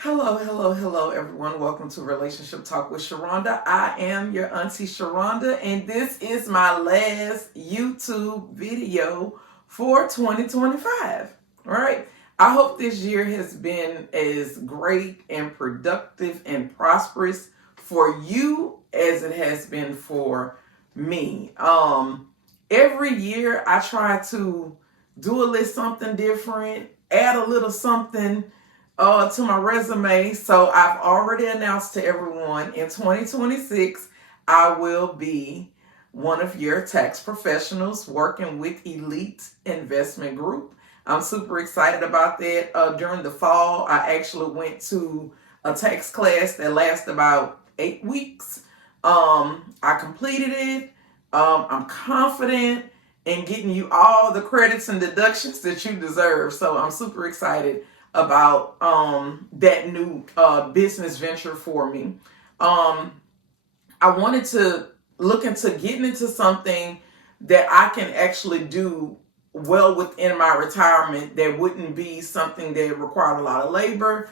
Hello, everyone. Welcome to Relationship Talk with Sharonda. I am your Auntie Sharonda, and this is my last YouTube video for 2025. All right. I hope this year has been as great and productive and prosperous for you as it has been for me. Every year I try to do a little something different, add a little something to my resume. So I've already announced to everyone in 2026, I will be one of your tax professionals working with Elite Investment Group. I'm super excited about that. During the fall, I actually went to a tax class that lasted about 8 weeks. I completed it. I'm confident in getting you all the credits and deductions that you deserve. So I'm super excited about that new business venture for me. I wanted to look into getting into something that I can actually do well within my retirement, that wouldn't be something that required a lot of labor,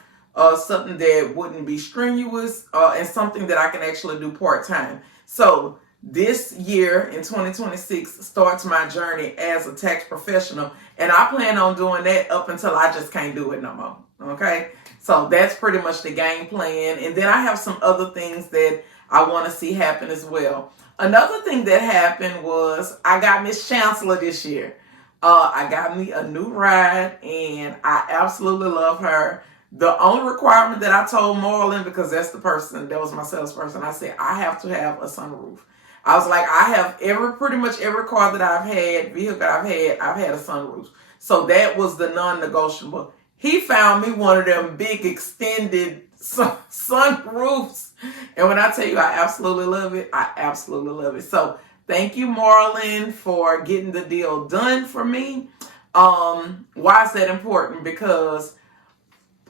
something that wouldn't be strenuous, and something that I can actually do part-time. So this year in 2026 starts my journey as a tax professional, and I plan on doing that up until I just can't do it no more. Okay, so that's pretty much the game plan. And then I have some other things that I want to see happen as well. Another thing that happened was I got Miss Chancellor this year. I got me a new ride, and I absolutely love her. The only requirement that I told Marlon, because that's the person that was my salesperson, I said I have to have a sunroof. I was like, I have pretty much every car that I've had, vehicle I've had a sunroof. So that was the non-negotiable. He found me one of them big extended sunroofs. And when I tell you I absolutely love it, I absolutely love it. So thank you, Marlon, for getting the deal done for me. Why is that important? Because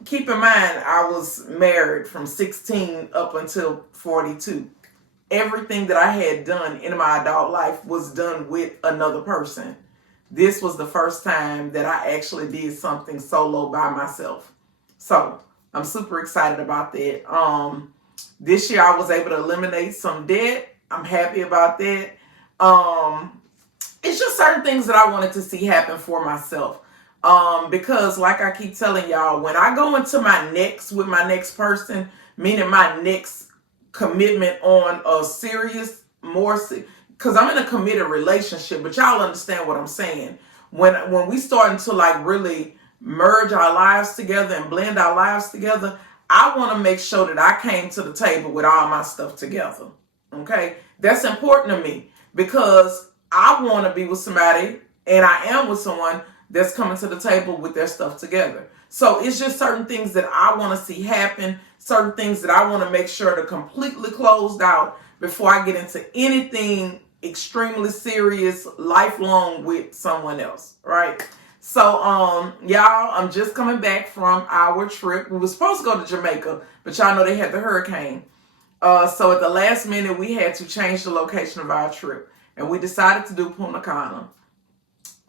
keep in mind, I was married from 16 up until 42. Everything that I had done in my adult life was done with another person. This was the first time that I actually did something solo by myself. So I'm super excited about that. This year I was able to eliminate some debt. I'm happy about that. It's just certain things that I wanted to see happen for myself. Because like I keep telling y'all, when I go into my next with my next person, meaning my next commitment on a serious, more, because I'm in a committed relationship, but y'all understand what I'm saying. When we starting to like really merge our lives together and blend our lives together, I want to make sure that I came to the table with all my stuff together. Okay, that's important to me because I want to be with somebody, and I am with someone that's coming to the table with their stuff together. So it's just certain things that I want to see happen, certain things that I want to make sure to completely closed out before I get into anything extremely serious, lifelong with someone else, right? So, y'all, I'm just coming back from our trip. We were supposed to go to Jamaica, but y'all know they had the hurricane. So at the last minute, we had to change the location of our trip, and we decided to do Punta Cana.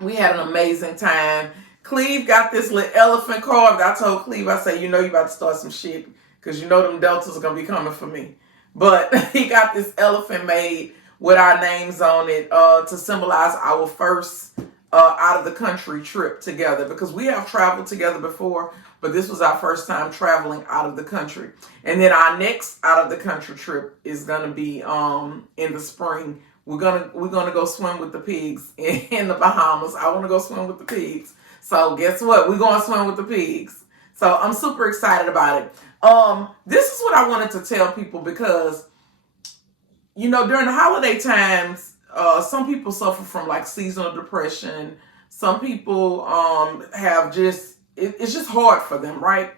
We had an amazing time. Cleve got this little elephant carved. I told Cleve, I said, you know you about to start some shit because you know them deltas are going to be coming for me. But he got this elephant made with our names on it to symbolize our first out of the country trip together, because we have traveled together before, but this was our first time traveling out of the country. And then our next out of the country trip is going to be in the spring. We're gonna go swim with the pigs in the Bahamas. I want to go swim with the pigs. So guess what? We're going to swim with the pigs. So I'm super excited about it. This is what I wanted to tell people because, you know, during the holiday times, some people suffer from like seasonal depression. Some people have it's just hard for them, right?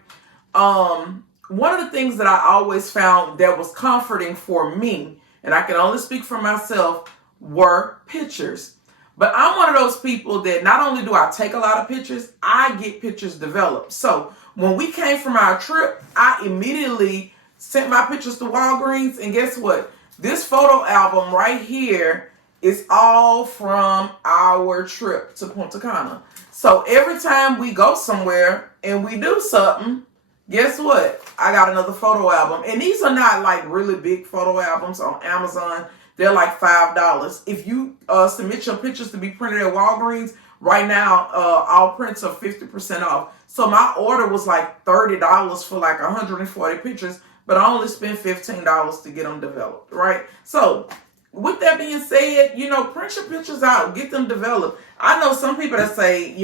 One of the things that I always found that was comforting for me, and I can only speak for myself, were pictures. But I'm one of those people that not only do I take a lot of pictures, I get pictures developed. So when we came from our trip, I immediately sent my pictures to Walgreens, and guess what? This photo album right here is all from our trip to Punta Cana. So every time we go somewhere and we do something, guess what? I got another photo album. And these are not like really big photo albums on Amazon. They're like $5. If you submit your pictures to be printed at Walgreens, right now, all prints are 50% off. So my order was like $30 for like 140 pictures, but I only spent $15 to get them developed, right? So with that being said, print your pictures out, get them developed. I know some people that say,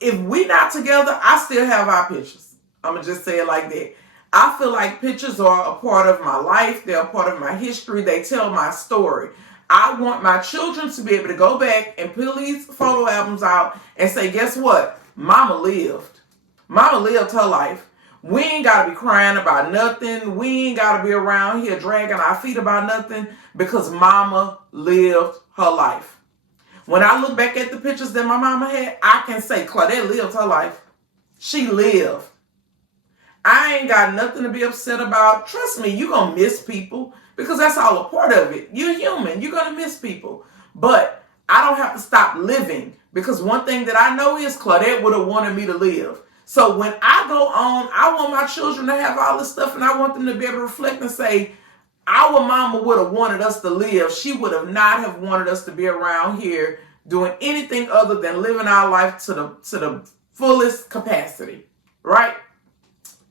if we not together, I still have our pictures. I'm going to just say it like that. I feel like pictures are a part of my life. They're a part of my history. They tell my story. I want my children to be able to go back and pull these photo albums out and say, guess what? Mama lived. Mama lived her life. We ain't got to be crying about nothing. We ain't got to be around here dragging our feet about nothing because mama lived her life. When I look back at the pictures that my mama had, I can say Claudette lived her life. She lived. I ain't got nothing to be upset about. Trust me, you're going to miss people because that's all a part of it. You're human. You're going to miss people. But I don't have to stop living because one thing that I know is Claudette would have wanted me to live. So when I go on, I want my children to have all this stuff and I want them to be able to reflect and say, our mama would have wanted us to live. She would have not have wanted us to be around here doing anything other than living our life to the fullest capacity. Right?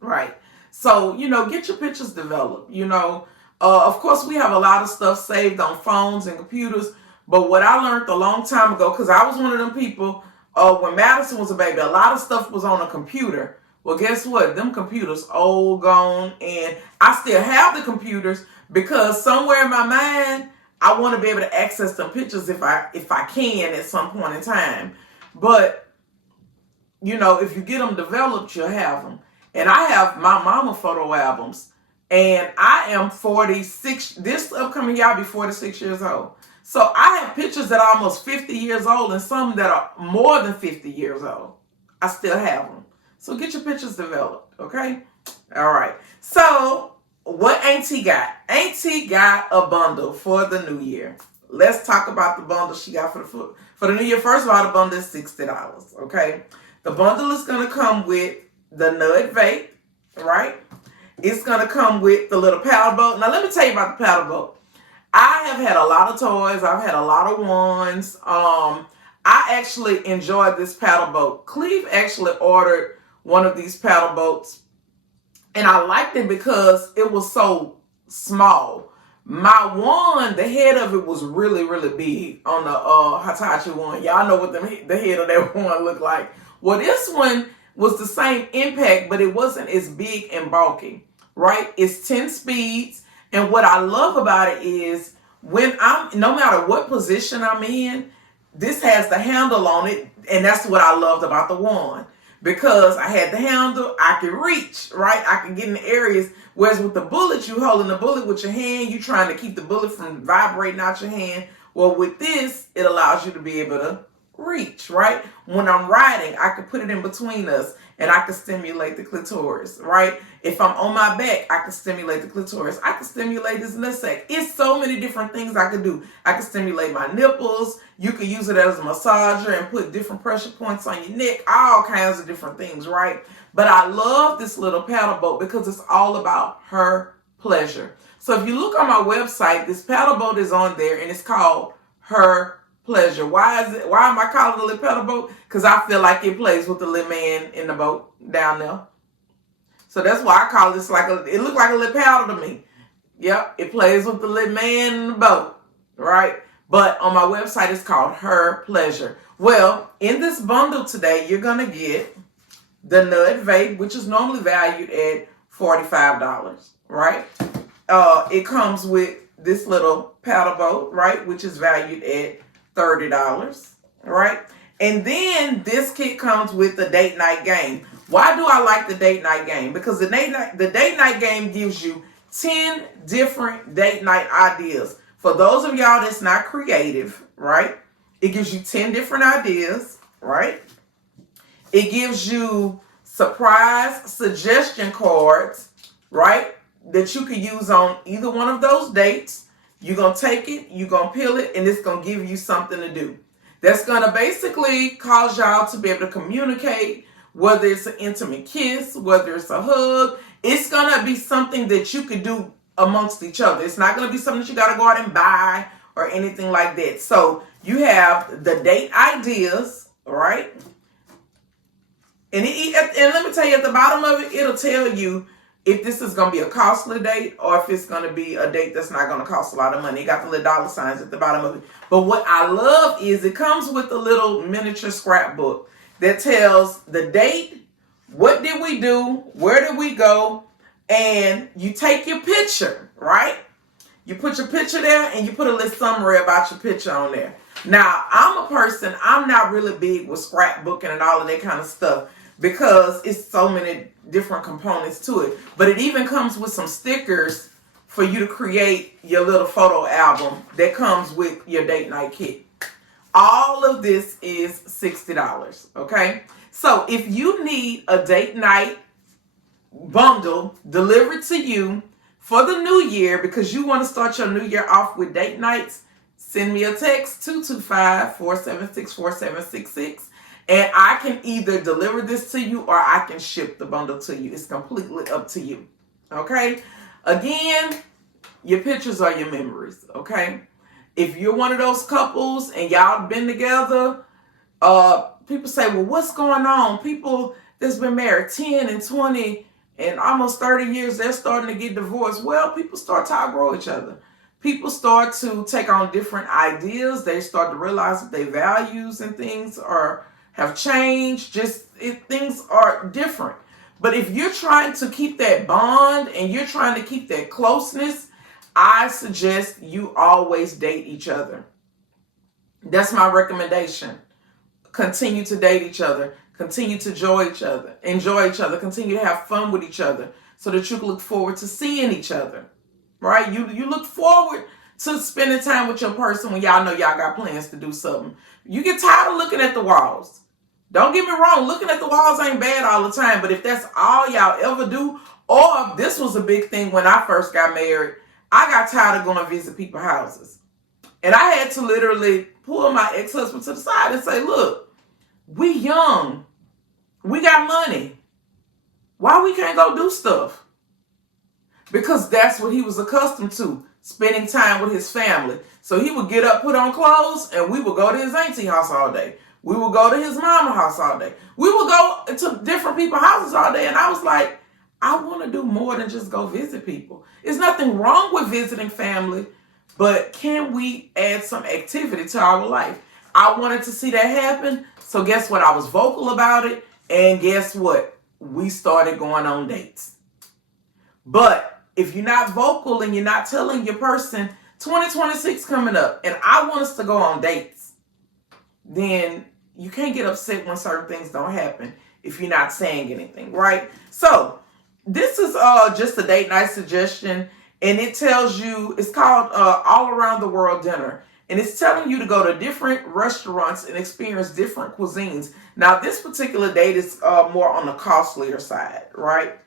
Right. So, get your pictures developed. Of course, we have a lot of stuff saved on phones and computers. But what I learned a long time ago, because I was one of them people, when Madison was a baby, a lot of stuff was on a computer. Well, guess what? Them computers old, gone, and I still have the computers because somewhere in my mind, I want to be able to access some pictures if I can at some point in time. But, if you get them developed, you'll have them. And I have my mama photo albums. And I am 46. This upcoming year, I'll be 46 years old. So I have pictures that are almost 50 years old and some that are more than 50 years old. I still have them. So get your pictures developed, okay? All right. So what Auntie got? Auntie got a bundle for the new year. Let's talk about the bundle she got for the new year. First of all, the bundle is $60, okay? The bundle is going to come with the Nud Vape, right? It's going to come with the little paddle boat. Now, let me tell you about the paddle boat. I have had a lot of toys. I've had a lot of wands. I actually enjoyed this paddle boat. Cleve actually ordered one of these paddle boats, and I liked it because it was so small. My wand, the head of it was really, really big on the Hitachi one. Y'all know what the head of that one looked like. Well, this one was the same impact, but it wasn't as big and bulky, right? It's 10 speeds. And what I love about it is no matter what position I'm in, this has the handle on it. And that's what I loved about the wand. Because I had the handle, I could reach, right? I could get in the areas. Whereas with the bullet, you holding the bullet with your hand, you trying to keep the bullet from vibrating out your hand. Well, with this, it allows you to be able to reach, right? When I'm riding, I could put it in between us and I could stimulate the clitoris, right? If I'm on my back, I can stimulate the clitoris. I can stimulate this nutsack. It's so many different things I could do. I can stimulate my nipples. You could use it as a massager and put different pressure points on your neck, all kinds of different things, right? But I love this little paddle boat because it's all about her pleasure. So if you look on my website, this paddle boat is on there and it's called Her Pleasure. Why am I calling it a little paddle boat? Because I feel like it plays with the little man in the boat down there. So that's why I call this it looked like a little paddle to me. Yep, it plays with the little man in the boat, right? But on my website, it's called Her Pleasure. Well, in this bundle today, you're going to get the Nud Vape, which is normally valued at $45, right? It comes with this little paddle boat, right, which is valued at $30, right? And then this kit comes with the date night game. Why do I like the date night game? Because the date night game gives you 10 different date night ideas. For those of y'all that's not creative, right? It gives you 10 different ideas, right? It gives you surprise suggestion cards, right? That you can use on either one of those dates. You're going to take it, you're going to peel it, and it's going to give you something to do. That's going to basically cause y'all to be able to communicate whether it's an intimate kiss, whether it's a hug. It's going to be something that you could do amongst each other. It's not going to be something that you got to go out and buy or anything like that. So you have the date ideas, right? And let me tell you, at the bottom of it, it'll tell you if this is going to be a costly date or if it's going to be a date that's not going to cost a lot of money. It got the little dollar signs at the bottom of it. But what I love is it comes with a little miniature scrapbook that tells the date, what did we do, where did we go, and you take your picture, right? You put your picture there and you put a little summary about your picture on there. Now, I'm a person, I'm not really big with scrapbooking and all of that kind of stuff because it's so many different components to it. But it even comes with some stickers for you to create your little photo album that comes with your date night kit. All of this is $60, okay? So if you need a date night bundle delivered to you for the new year because you want to start your new year off with date nights, send me a text 225-476-4766 and I can either deliver this to you or I can ship the bundle to you. It's completely up to you. Okay? Again, your pictures are your memories. Okay? If you're one of those couples and y'all been together, people say, well, what's going on? People that's been married 10 and 20 and almost 30 years, they're starting to get divorced. Well, people start to outgrow each other. People start to take on different ideas. They start to realize that their values and things have changed. Things are different. But if you're trying to keep that bond and you're trying to keep that closeness, I suggest you always date each other. That's my recommendation. Continue to date each other. Continue to enjoy each other. Continue to have fun with each other so that you can look forward to seeing each other. Right? You look forward to spending time with your person when y'all know y'all got plans to do something. You get tired of looking at the walls. Don't get me wrong, looking at the walls ain't bad all the time, but if that's all y'all ever do, or this was a big thing when I first got married, I got tired of going to visit people's houses. And I had to literally pull my ex-husband to the side and say, look, we young. We got money. Why we can't go do stuff? Because that's what he was accustomed to, spending time with his family. So he would get up, put on clothes, and we would go to his auntie house all day. We would go to his mama house all day. We would go to different people's houses all day. And I was like, I want to do more than just go visit people. There's nothing wrong with visiting family, but can we add some activity to our life? I wanted to see that happen. So guess what? I was vocal about it. And guess what? We started going on dates. But if you're not vocal and you're not telling your person 2026 coming up and I want us to go on dates, then you can't get upset when certain things don't happen if you're not saying anything, right? So this is just a date night suggestion, and it tells you, it's called All Around the World Dinner, and it's telling you to go to different restaurants and experience different cuisines. Now, this particular date is more on the costlier side, right?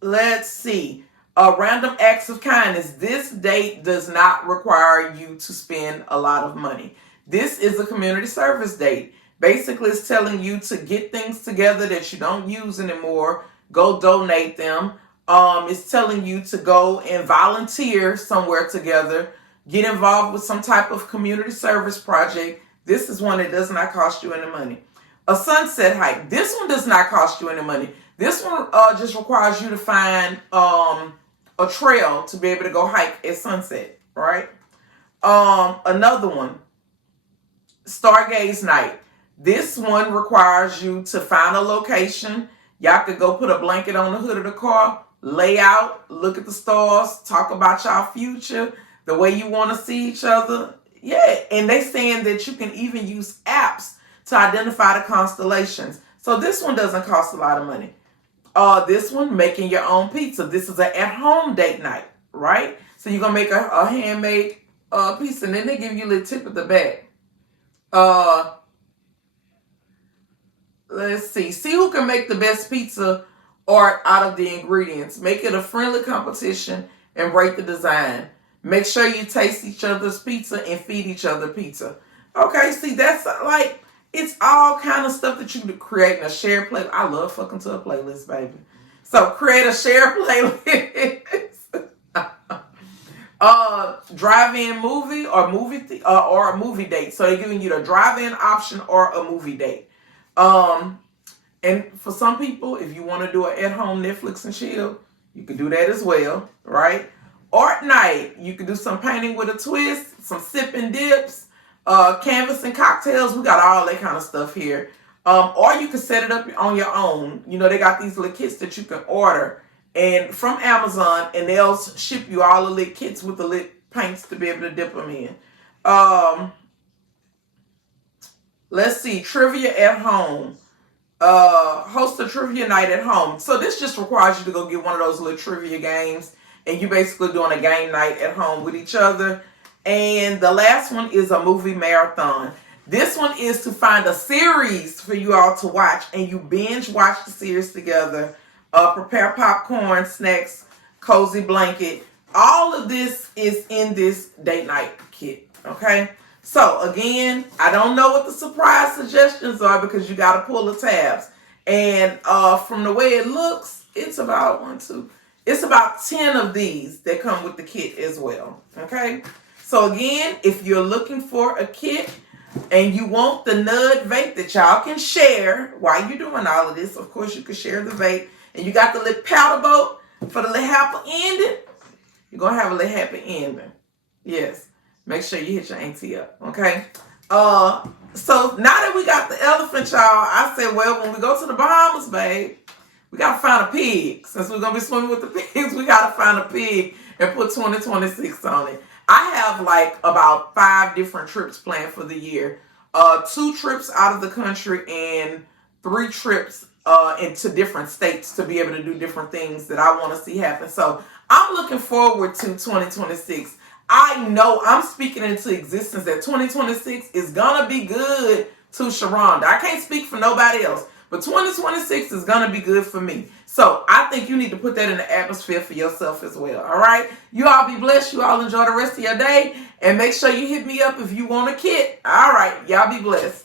Let's see. Random acts of kindness. This date does not require you to spend a lot of money. This is a community service date. Basically, it's telling you to get things together that you don't use anymore. Go donate them. It's telling you to go and volunteer somewhere together. Get involved with some type of community service project. This is one that does not cost you any money. A sunset hike. This one does not cost you any money. This one just requires you to find a trail to be able to go hike at sunset, right? Another one, Stargaze night. This one requires you to find a location. Y'all could go put a blanket on the hood of the car, lay out, look at the stars, talk about y'all future, the way you want to see each other. Yeah, and they saying that you can even use apps to identify the constellations. So this one doesn't cost a lot of money. This one, making your own pizza. This is an at-home date night, right? So you're going to make a handmade pizza, and then they give you a little tip at the back. Let's see. See who can make the best pizza art out of the ingredients. Make it a friendly competition and rate the design. Make sure you taste each other's pizza and feed each other pizza. Okay, see, that's like, It's all kind of stuff that you can create in a shared playlist. I love fucking to a playlist, baby. So create a shared playlist. Drive-in movie or or a movie date. So they're giving you the drive-in option or a movie date. And for some people, if you want to do an at-home Netflix and chill, you can do that as well, right? Art night, you can do some painting with a twist, some sipping dips, canvas and cocktails. We got all that kind of stuff here. Or you can set it up on your own. You know, they got these little kits that you can order and from Amazon, and they'll ship you all the lit kits with the lit paints to be able to dip them in. Let's see, trivia at home. Host a trivia night at home. So this just requires you to go get one of those little trivia games, and you basically doing a game night at home with each other. And the last one is a movie marathon. This one is to find a series for you all to watch, and you binge watch the series together. Prepare popcorn, snacks, cozy blanket. All of this is in this date night kit, okay? So again, I don't know what the surprise suggestions are because you got to pull the tabs. And from the way it looks, it's about it's about 10 of these that come with the kit as well, okay? So again, if you're looking for a kit and you want the Nud vape that y'all can share while you're doing all of this, of course you can share the vape. And you got the little powder boat for the little happy ending. You're going to have a little happy ending. Yes. Make sure you hit your auntie up, okay? So now that we got the elephant, y'all, I said, well, when we go to the Bahamas, babe, we got to find a pig. Since we're going to be swimming with the pigs, we got to find a pig and put 2026 on it. I have like about 5 different trips planned for the year. 2 trips out of the country and 3 trips into different states to be able to do different things that I want to see happen. So I'm looking forward to 2026. I know I'm speaking into existence that 2026 is going to be good to Sharonda. I can't speak for nobody else, but 2026 is going to be good for me. So I think you need to put that in the atmosphere for yourself as well. All right. You all be blessed. You all enjoy the rest of your day, and make sure you hit me up if you want a kit. All right. Y'all be blessed.